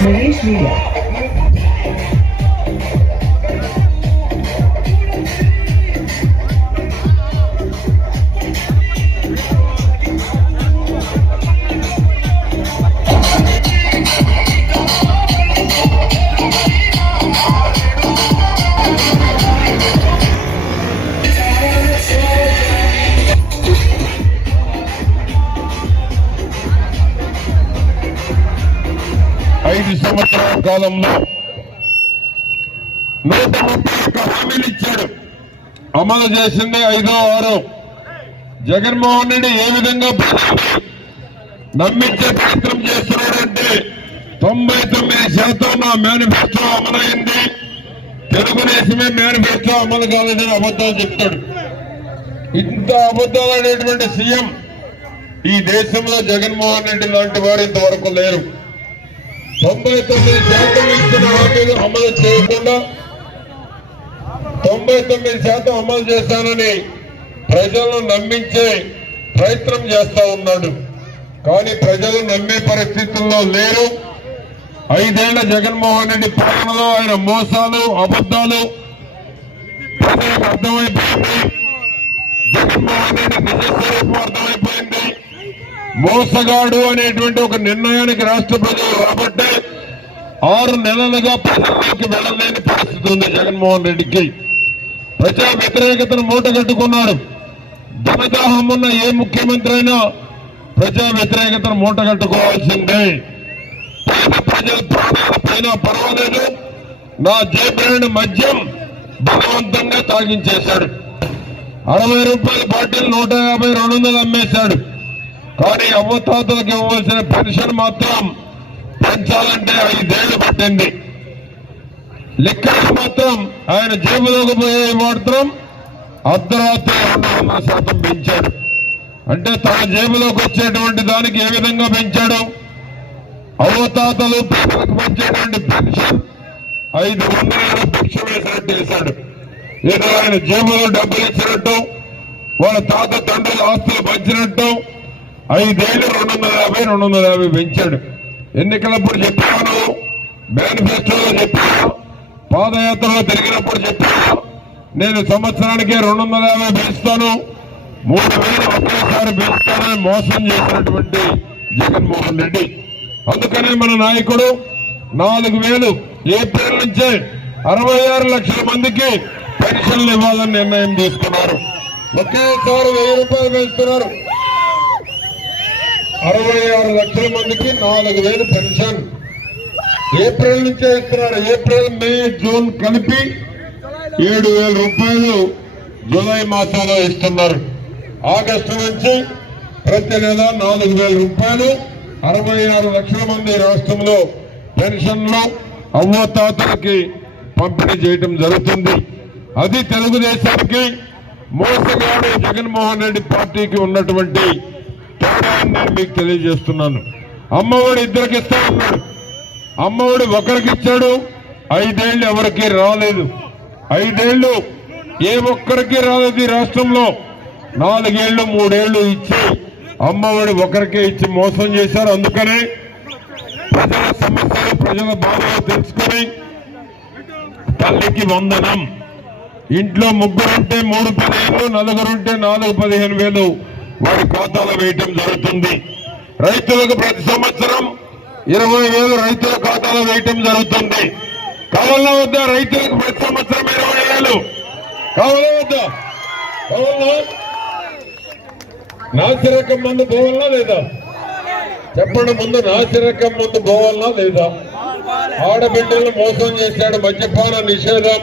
Naresh Media. కాలంలో నూట ముప్పై ఒక్క హామీలు ఇచ్చాడు అమలు చేసింది ఐదో ఆరో జగన్మోహన్ రెడ్డి ఏ విధంగా నమ్మించే ప్రయత్నం చేస్తున్నాడంటే తొంభై తొమ్మిది శాతం నా మేనిఫెస్టో అమలైంది. తెలుగుదేశమే మేనిఫెస్టో అమలు కాలేదని అబద్ధాలు చెప్తాడు. ఇంత అబద్ధాలు అనేటువంటి సీఎం ఈ దేశంలో జగన్మోహన్ రెడ్డి లాంటి వారు ఇంతవరకు లేరు. తొంభై తొమ్మిది శాతం ఇచ్చిన హామీలు అమలు చేయకుండా తొంభై తొమ్మిది శాతం అమలు చేశానని ప్రజలను నమ్మించే ప్రయత్నం చేస్తా ఉన్నాడు. కానీ ప్రజలు నమ్మే పరిస్థితుల్లో లేరు. ఐదేళ్ళ జగన్మోహన్ రెడ్డి పాలనలో ఆయన మోసాలు అబద్ధాలు అర్థమైపోయింది. జగన్మోహన్ రెడ్డి నిజస్వరూపం అర్థమైపోయింది. మోసగాడు అనేటువంటి ఒక నిర్ణయానికి రాష్ట్ర ప్రజలు రాబట్టే ఆరు నెలలుగా ప్రజల్లోకి వెళ్ళలేని పరిస్థితి ఉంది జగన్మోహన్ రెడ్డికి. ప్రజా వ్యతిరేకతను మూటగట్టుకున్నాడు ధనదాహం ఉన్న ఏ ముఖ్యమంత్రి అయినా ప్రజా వ్యతిరేకతను మూటగట్టుకోవాల్సిందే పేద ప్రజల ప్రాణాల పైన పర్వాలేదు. నా జయబ్రాండ్ మద్యం బలవంతంగా తాగించేశాడు. అరవై రూపాయల బాటిల్ నూట యాభై రెండు వందలు అమ్మేశాడు. కానీ అవ్వతాతలకు ఇవ్వాల్సిన పెన్షన్ మాత్రం పెంచాలంటే ఐదేళ్ళు పట్టింది. లెక్కలు మాత్రం ఆయన జేబులోకి పోయే మాత్రం అర్ధరాత్రి రెండు వందల శాతం పెంచాడు. అంటే తన జేబులోకి వచ్చేటువంటి దానికి ఏ విధంగా పెంచాడు? అవతాతలు పేదలకు పెంచేటువంటి పెన్షన్ ఐదు వందల భిక్ష వేసినట్టు వేశాడు ఏదో ఆయన జేబులో డబ్బులు ఇచ్చినట్టు వాళ్ళ తాత తండ్రుల ఆస్తులు పంచినట్టు ఐదేళ్ళు రెండు వందల యాభై రెండు వందల యాభై పెంచాడు. ఎన్నికలప్పుడు చెప్పాను మేనిఫెస్టోలో చెప్పాను పాదయాత్రలో తిరిగినప్పుడు చెప్పాను నేను సంవత్సరానికి రెండు వందల యాభై పెంచుతాను మూడు వేలు ఒకేసారి పెంచుతానని మోసం చేసినటువంటి జగన్మోహన్ రెడ్డి. అందుకనే మన నాయకుడు నాలుగు వేలు ఏప్రిల్ నుంచే అరవై ఆరు లక్షల మందికి పెన్షన్లు ఇవ్వాలని నిర్ణయం తీసుకున్నారు. ఒకేసారి వెయ్యి రూపాయలు పెంచుతున్నారు. అరవై ఆరు లక్షల మందికి నాలుగు వేలు పెన్షన్. ఏప్రిల్ నుంచే ఇస్తున్నారు. ఏప్రిల్ మే జూన్ కలిపి ఏడు వేల రూపాయలు జూలై మాసంలో ఇస్తున్నారు. ఆగస్టు నుంచి ప్రతి నెల నాలుగు వేల రూపాయలు అరవై ఆరు లక్షల మంది రాష్ట్రంలో పెన్షన్లు అవ్వతాతలకి పంపిణీ చేయటం జరుగుతుంది. అది తెలుగుదేశానికి మోసగాడు జగన్మోహన్ రెడ్డి పార్టీకి ఉన్నటువంటి నేను మీకు తెలియజేస్తున్నాను. అమ్మఒడి ఇద్దరికి ఇస్తా ఉన్నాడు అమ్మఒడి ఒకరికి ఇచ్చాడు ఐదేళ్ళు ఎవరికి రాలేదు. ఐదేళ్ళు ఏ ఒక్కరికి రాలేదు ఈ రాష్ట్రంలో. నాలుగేళ్ళు మూడేళ్ళు ఇచ్చి అమ్మఒడి ఒకరికే ఇచ్చి మోసం చేశారు. అందుకనే ప్రజల సమస్యలు ప్రజల బాధలు తెలుసుకొని తల్లికి వందనం. ఇంట్లో ముగ్గురుంటే మూడు పదిహేను నలుగురుంటే నాలుగు పదిహేను వేలు. వారి ఖాతాలో వేయటం జరుగుతుంది. రైతులకు ప్రతి సంవత్సరం ఇరవై వేలు రైతుల ఖాతాలో వేయటం జరుగుతుంది. కావాలా వద్ద రైతులకు ప్రతి సంవత్సరం ఇరవై వేలు. కావాలా వద్దా. కావాలా నాసిరకం మందు పోవాలా లేదా? చెప్పండి ముందు నాసిరకం మందు పోవాలా లేదా? ఆడబిడ్డలను మోసం చేశాడు మద్యపాన నిషేధం.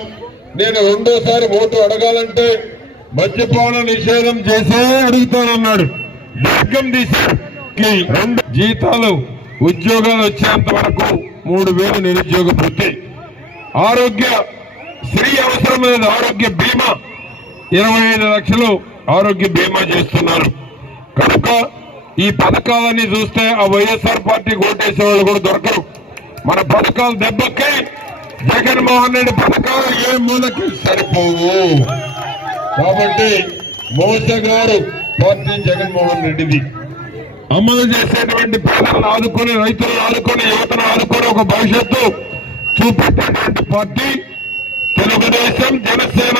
నేను రెండోసారి ఓటు అడగాలంటే మద్యపాన నిషేధం చేసే అడుగుతానన్నాడు. దీర్ఘం తీసి కి రెండు జీతాలు ఉద్యోగాలు వచ్చేంత వరకు మూడు వేలు నిరుద్యోగ వృత్తి. ఆరోగ్య స్త్రీ అవసరం ఆరోగ్య బీమా ఇరవై ఐదు లక్షలు ఆరోగ్య బీమా చేస్తున్నారు. కనుక ఈ పథకాలన్నీ చూస్తే ఆ వైఎస్ఆర్ పార్టీ ఓటేసే వాళ్ళు కూడా దొరకరు. మన పథకాలు దెబ్బకి జగన్మోహన్ రెడ్డి పథకాలు ఏ మూలకి సరిపోవు. కాబట్టి మోసగారు పార్టీ జగన్మోహన్ రెడ్డిది. అమలు చేసేటువంటి పేదలను ఆదుకొని రైతులను ఆదుకొని యువతను ఆదుకొని ఒక భవిష్యత్తు చూపెట్టేటువంటి పార్టీ తెలుగుదేశం జనసేన.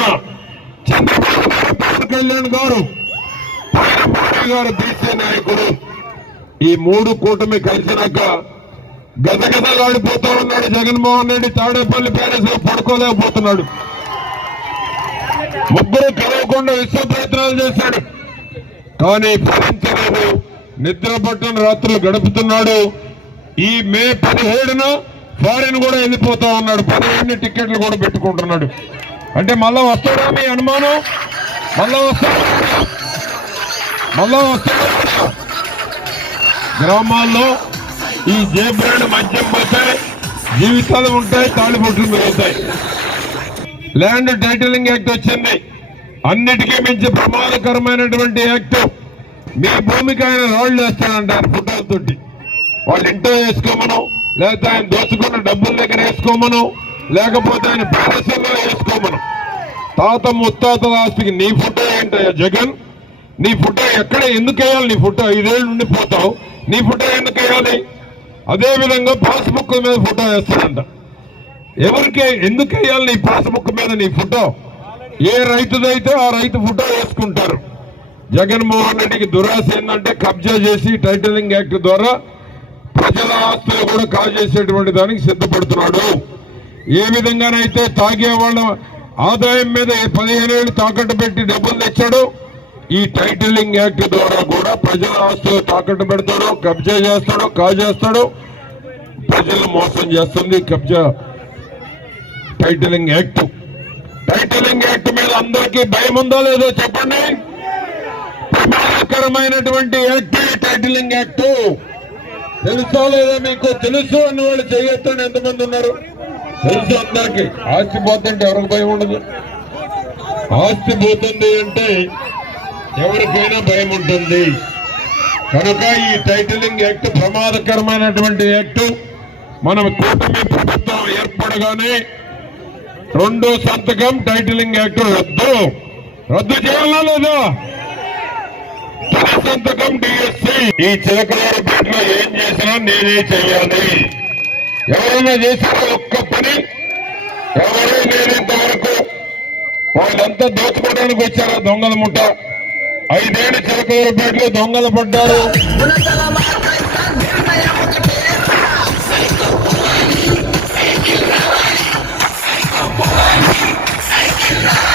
చంద్రబాబు గారు పవన్ కళ్యాణ్ గారు మోడీ గారు బీసీ నాయకుడు ఈ మూడు కూటమి కలిసినాక గదగదలాడిపోతా ఉన్నాడు జగన్మోహన్ రెడ్డి. తాడేపల్లి ప్యాలెస్లో పడుకోలేకపోతున్నాడు. ముగ్గురు కలవకుండా విశ్వ ప్రయత్నాలు చేశాడు. కానీ ఫలించలేదు నిద్ర పట్టని రాత్రులు గడుపుతున్నాడు. ఈ మే పదిహేడున ఫారిన్ కూడా వెళ్ళిపోతా ఉన్నాడు. పదిహేడు టికెట్లు కూడా పెట్టుకుంటున్నాడు. అంటే మళ్ళా వస్తాడా మీ అనుమానం? మళ్ళా వస్తాడా? మళ్ళా వస్తాడా? గ్రామాల్లో ఈ జే బ్రాండ్ మద్యం పోతాయి. జీవితాలు ఉంటాయి తాళిబొట్లు మిగులుతాయి. ల్యాండ్ టైటిలింగ్ యాక్ట్ వచ్చింది. అన్నిటికీ మించి ప్రమాదకరమైనటువంటి యాక్ట్. మీ భూమికి ఆయన రాళ్ళు వేస్తాడంటారు ఫోటోలతోటి. వాళ్ళు ఇంట్లో వేసుకోమను లేకపోతే ఆయన దోచుకున్న డబ్బుల దగ్గర వేసుకోమను లేకపోతే ఆయన ప్యాలెస్లో వేసుకోమను. తాత ముత్తాతల ఆస్తికి నీ ఫోటో ఏంటయ్యా జగన్? నీ ఫోటో ఎక్కడ ఎందుకు వేయాలి నీ ఫోటో? ఐదేళ్ళు ఉండిపోతావు. నీ ఫోటో ఎందుకు వేయాలి? అదేవిధంగా పాస్బుక్ మీద ఫోటో వేస్తాడంట. ఎవరికి ఎందుకు వేయాలి నీ పాస్బుక్ మీద నీ ఫోటో? ఏ రైతుదైతే ఆ రైతు ఫోటో వేసుకుంటారు? జగన్మోహన్ రెడ్డికి దురాశ ఏంటంటే కబ్జా చేసి టైటిలింగ్ యాక్ట్ ద్వారా ప్రజల ఆస్తులు కూడా కాజేసేటువంటి దానికి సిద్ధపడుతున్నాడు. ఏ విధంగానైతే తాగే వాళ్ళ ఆదాయం మీద పదిహేను ఏళ్ళు తాకట్టు పెట్టి డబ్బులు తెచ్చాడు ఈ టైటిలింగ్ యాక్ట్ ద్వారా కూడా ప్రజల ఆస్తులు తాకట్టు పెడతాడు కబ్జా చేస్తాడు కాజేస్తాడు ప్రజలు మోసం చేస్తుంది. కబ్జా టైటిలింగ్ యాక్ట్ టైటిలింగ్ యాక్ట్ మీద అందరికీ భయం ఉందో లేదో చెప్పండి. ప్రమాదకరమైనటువంటి యాక్ట్ ఈ టైటిలింగ్ యాక్ట్ తెలుసో లేదో మీకు తెలుసు అన్న వాళ్ళు చేయొచ్చని ఎంతమంది ఉన్నారు? తెలుసు అందరికి. ఆస్తి పోతుంటే ఎవరికి భయం ఉండదు? ఆస్తి పోతుంది అంటే ఎవరికైనా భయం ఉంటుంది. కనుక ఈ టైటిలింగ్ యాక్ట్ ప్రమాదకరమైనటువంటి యాక్ట్ మనం కూటమి ప్రభుత్వం ఏర్పడగానే రెండో సంతకం టైటిలింగ్ యాక్ట్ రద్దు రద్దు చేయాలా లేదా? సంతకం డిఎస్సి. ఈ చిలకలూరుపేటలో ఏం చేసినా నేనే చేయాలి. ఎవరైనా చేసిన ఒక్క పని ఎవరైనా లేనంత వాళ్ళంతా దోచుకోవడానికి వచ్చారా దొంగల ముఠ? ఐదేళ్ళు చిలకలూరుపేటలో దొంగలు పడ్డారు.